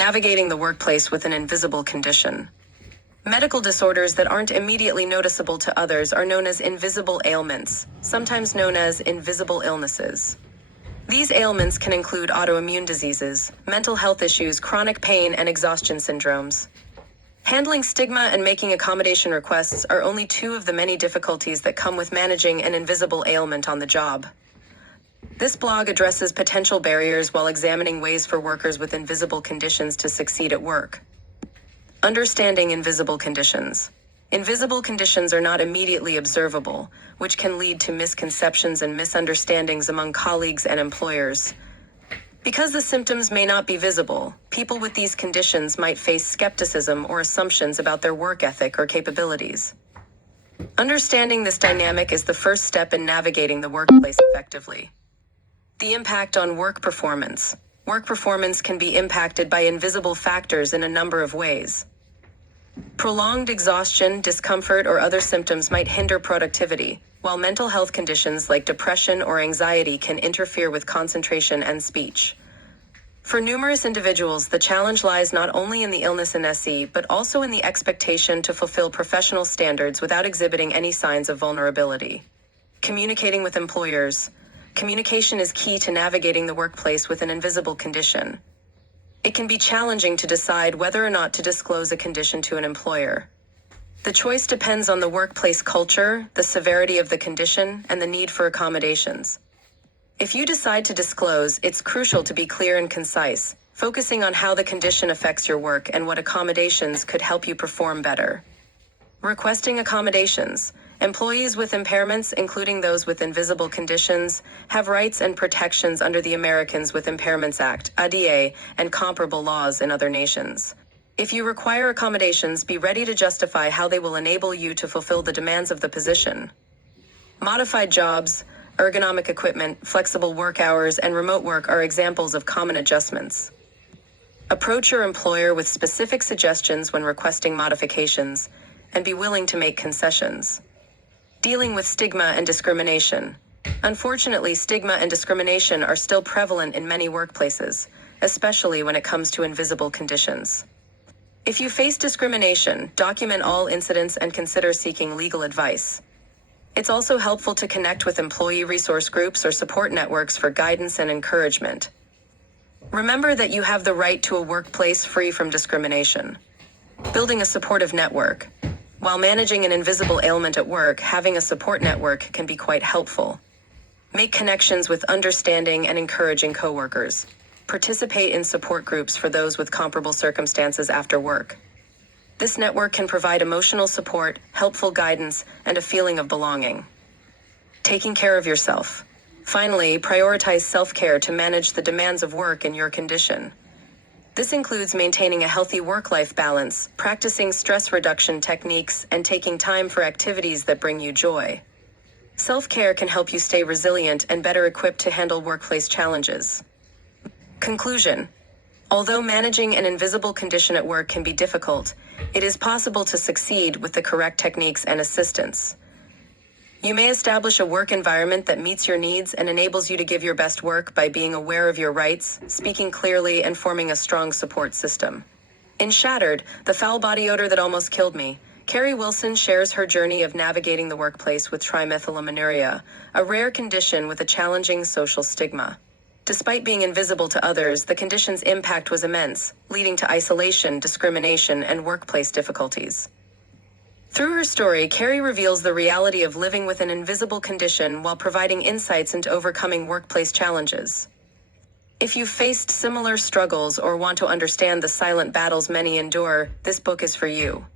Navigating the workplace with an invisible condition. Medical disorders that aren't immediately noticeable to others are known as invisible ailments, sometimes known as invisible illnesses. These ailments can include autoimmune diseases, mental health issues, chronic pain, and exhaustion syndromes. Handling stigma and making accommodation requests are only two of the many difficulties that come with managing an invisible ailment on the job. This blog addresses potential barriers while examining ways for workers with invisible conditions to succeed at work. Understanding invisible conditions. Invisible conditions are not immediately observable, which can lead to misconceptions and misunderstandings among colleagues and employers. Because the symptoms may not be visible, people with these conditions might face skepticism or assumptions about their work ethic or capabilities. Understanding this dynamic is the first step in navigating the workplace effectively. The impact on work performance. Work performance can be impacted by invisible factors in a number of ways. Prolonged exhaustion, discomfort, or other symptoms might hinder productivity, while mental health conditions like depression or anxiety can interfere with concentration and speech. For numerous individuals, the challenge lies not only in the illness and SE, but also in the expectation to fulfill professional standards without exhibiting any signs of vulnerability. Communicating with employers. Communication is key to navigating the workplace with an invisible condition. It can be challenging to decide whether or not to disclose a condition to an employer. The choice depends on the workplace culture, the severity of the condition, and the need for accommodations. If you decide to disclose, it's crucial to be clear and concise, focusing on how the condition affects your work and what accommodations could help you perform better. Requesting accommodations. Employees with impairments, including those with invisible conditions, have rights and protections under the Americans with Impairments Act, ADA, and comparable laws in other nations. If you require accommodations, be ready to justify how they will enable you to fulfill the demands of the position. Modified jobs, ergonomic equipment, flexible work hours, and remote work are examples of common adjustments. Approach your employer with specific suggestions when requesting modifications, and be willing to make concessions. Dealing with stigma and discrimination. Unfortunately, stigma and discrimination are still prevalent in many workplaces, especially when it comes to invisible conditions. If you face discrimination, document all incidents and consider seeking legal advice. It's also helpful to connect with employee resource groups or support networks for guidance and encouragement. Remember that you have the right to a workplace free from discrimination. Building a supportive network. While managing an invisible ailment at work, having a support network can be quite helpful. Make connections with understanding and encouraging coworkers. Participate in support groups for those with comparable circumstances after work. This network can provide emotional support, helpful guidance, and a feeling of belonging. Taking care of yourself. Finally, prioritize self-care to manage the demands of work in your condition. This includes maintaining a healthy work-life balance, practicing stress reduction techniques, and taking time for activities that bring you joy. Self-care can help you stay resilient and better equipped to handle workplace challenges. Conclusion. Although managing an invisible condition at work can be difficult, it is possible to succeed with the correct techniques and assistance. You may establish a work environment that meets your needs and enables you to give your best work by being aware of your rights, speaking clearly, and forming a strong support system. In Shattered, the foul body odor that almost killed me, Carrie Wilson shares her journey of navigating the workplace with trimethylaminuria, a rare condition with a challenging social stigma. Despite being invisible to others, the condition's impact was immense, leading to isolation, discrimination, and workplace difficulties. Through her story, Carrie reveals the reality of living with an invisible condition while providing insights into overcoming workplace challenges. If you've faced similar struggles or want to understand the silent battles many endure, this book is for you.